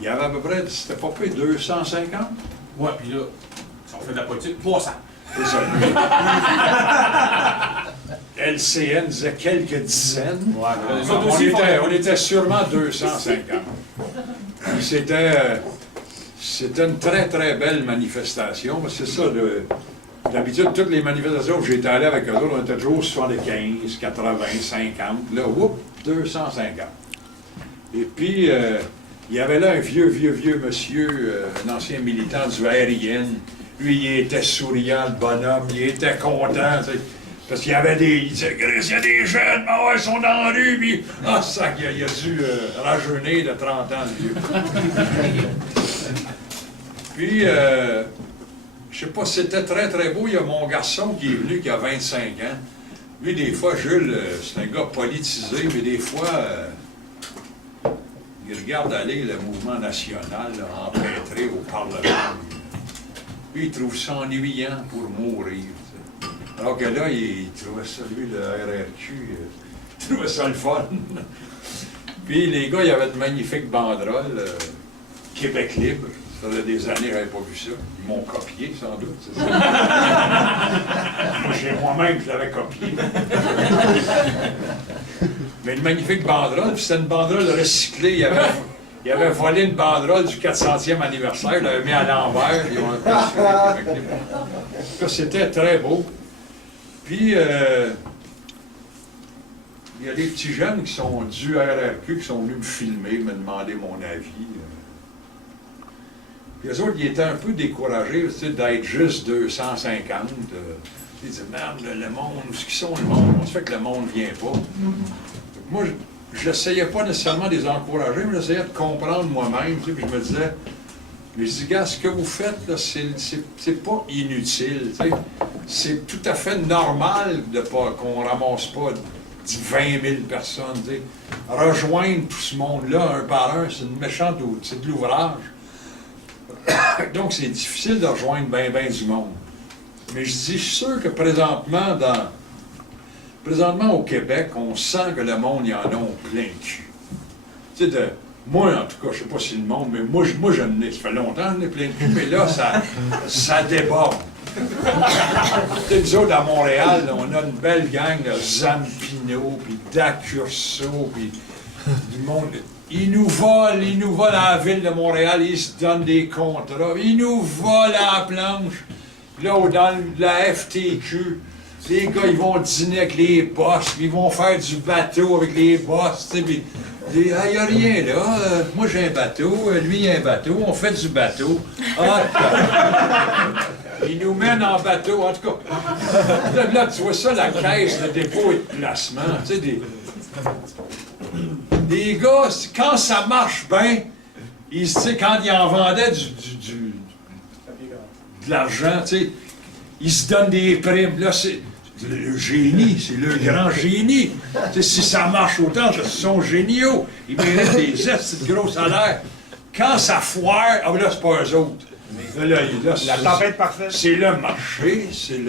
il y avait à peu près, c'était pas près 250? Ouais, puis là, si on fait de la politique, 300. C'est ça. LCN disait quelques dizaines. Ouais, les On autres aussi on était sûrement 250. Puis c'était une très, très belle manifestation. C'est ça, d'habitude, toutes les manifestations où j'étais allé avec eux autres, on était toujours 75, 80, 50. Là, whoop, 250. Et puis, il y avait là un vieux monsieur, un ancien militant du RIN. Lui, il était souriant, le bonhomme, il était content, tu sais, parce qu'il y avait des... Il disait, il y a des jeunes, ben ouais, ils sont dans la rue, puis... Ah, ça, il a dû rajeunir de 30 ans, le vieux. Puis, je sais pas, c'était très, très beau. Il y a mon garçon qui est venu, qui a 25 ans. Lui, des fois, Jules, c'est un gars politisé, mais des fois... il regarde aller le mouvement national, là, empêtré au Parlement. Lui, il trouve ça ennuyant pour mourir. T'sais. Alors que là, il trouvait ça, lui, le RRQ, il trouvait ça le fun. Puis les gars, il y avait de magnifiques banderoles, Québec libre. Ça faisait des années que je n'avais pas vu ça. Ils m'ont copié, sans doute, c'est ça. Moi-même, je l'avais copié. Mais une magnifique banderole, puis c'était une banderole recyclée. Il avait volé une banderole du 400e anniversaire, il l'avait mis à l'envers, ils ont un peu c'était très beau. Puis, il y a des petits jeunes qui sont du RRQ, qui sont venus me filmer, me demander mon avis. Puis eux autres, ils étaient un peu découragés, tu sais, d'être juste 250. Ils disaient, merde, le monde, ce qu'ils sont le monde, on se fait que le monde ne vient pas. Moi, je n'essayais pas nécessairement de les encourager, mais j'essayais de comprendre moi-même, tu sais, puis je me disais, mais je dis, gars, ce que vous faites, là, c'est pas inutile, tu sais. C'est tout à fait normal de pas qu'on ramasse pas 20 000 personnes, tu sais. Rejoindre tout ce monde-là, un par un, c'est une méchante, c'est de l'ouvrage. Donc, c'est difficile de rejoindre ben du monde. Mais je dis, je suis sûr que présentement au Québec, on sent que le monde, y en a plein le cul. Tu sais, moi, en tout cas, je sais pas si le monde, mais moi j'en ai, ça fait longtemps que j'en ai plein le cul, mais là, ça déborde. Tu sais, nous autres, à Montréal, là, on a une belle gang de Zampino, puis d'Accurso, puis du monde. Ils nous volent à la ville de Montréal, ils se donnent des contrats, ils nous volent à la planche. Là, dans la FTQ, les gars, ils vont dîner avec les boss, ils vont faire du bateau avec les boss, tu sais, puis il n'y a rien là, moi j'ai un bateau, lui il a un bateau, on fait du bateau. Ah, ils nous mènent en bateau, en tout cas. Là, tu vois ça, la caisse de dépôt et de placement, tu sais, des gars, quand ça marche bien, tu sais, quand ils en vendaient de l'argent, tu sais, ils se donnent des primes. Là, c'est le génie, c'est le grand génie. Tu sais, si ça marche autant, ils sont géniaux. Ils méritent des estes de gros salaires. Quand ça foire, ah ben là, c'est pas eux autres. Là, la tempête parfaite. C'est le marché, c'est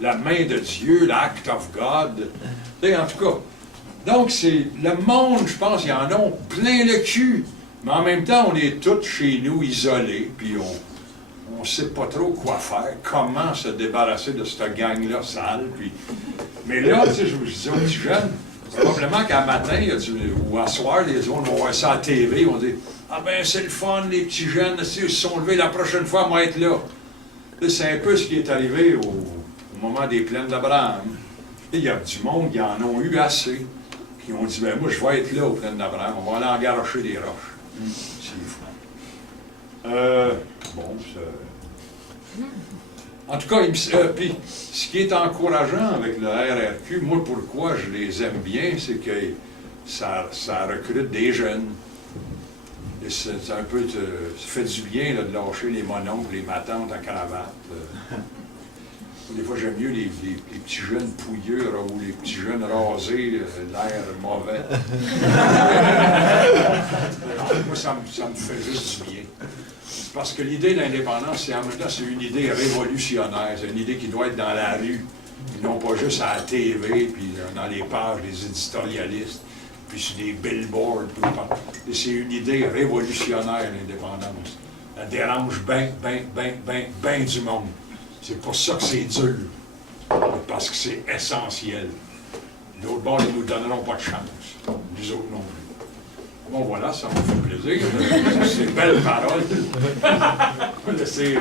la main de Dieu, l'act of God. Tu sais, en tout cas, donc c'est le monde, je pense, ils en ont plein le cul. Mais en même temps, on est tous chez nous isolés, puis on ne sait pas trop quoi faire, comment se débarrasser de cette gang-là sale. Puis... Mais là, tu sais, je vous disais aux petits jeunes, probablement qu'à matin, ou à soir, les autres vont voir ça à la TV, ils vont dire « Ah ben c'est le fun, les petits jeunes, ils se sont levés, la prochaine fois, on va être là. » C'est un peu ce qui est arrivé au moment des plaines d'Abraham. Il y a du monde qui en ont eu assez. Ils ont dit, ben moi, je vais être là aux plaines d'Abraham, on va aller en garocher des roches. C'est fou. Bon, en tout cas, puis, ce qui est encourageant avec le RRQ, moi, pourquoi je les aime bien, c'est que ça recrute des jeunes. Et c'est un peu, ça fait du bien là, de lâcher les mononcles, les matantes en cravate. Des fois, j'aime mieux les petits jeunes pouilleux ou les petits jeunes rasés, l'air mauvais. Moi, ça me fait juste du bien. Parce que l'idée de l'indépendance, c'est en même temps, c'est une idée révolutionnaire. C'est une idée qui doit être dans la rue, et non pas juste à la TV, puis dans les pages des éditorialistes. puis sur des billboards, tout partout. Et c'est une idée révolutionnaire, l'indépendance. Elle dérange ben du monde. C'est pour ça que c'est dur, parce que c'est essentiel. L'autre bord, ils ne nous donneront pas de chance. Nous autres non plus. Bon, voilà, ça m'a fait plaisir. C'est belle parole. On va laisser...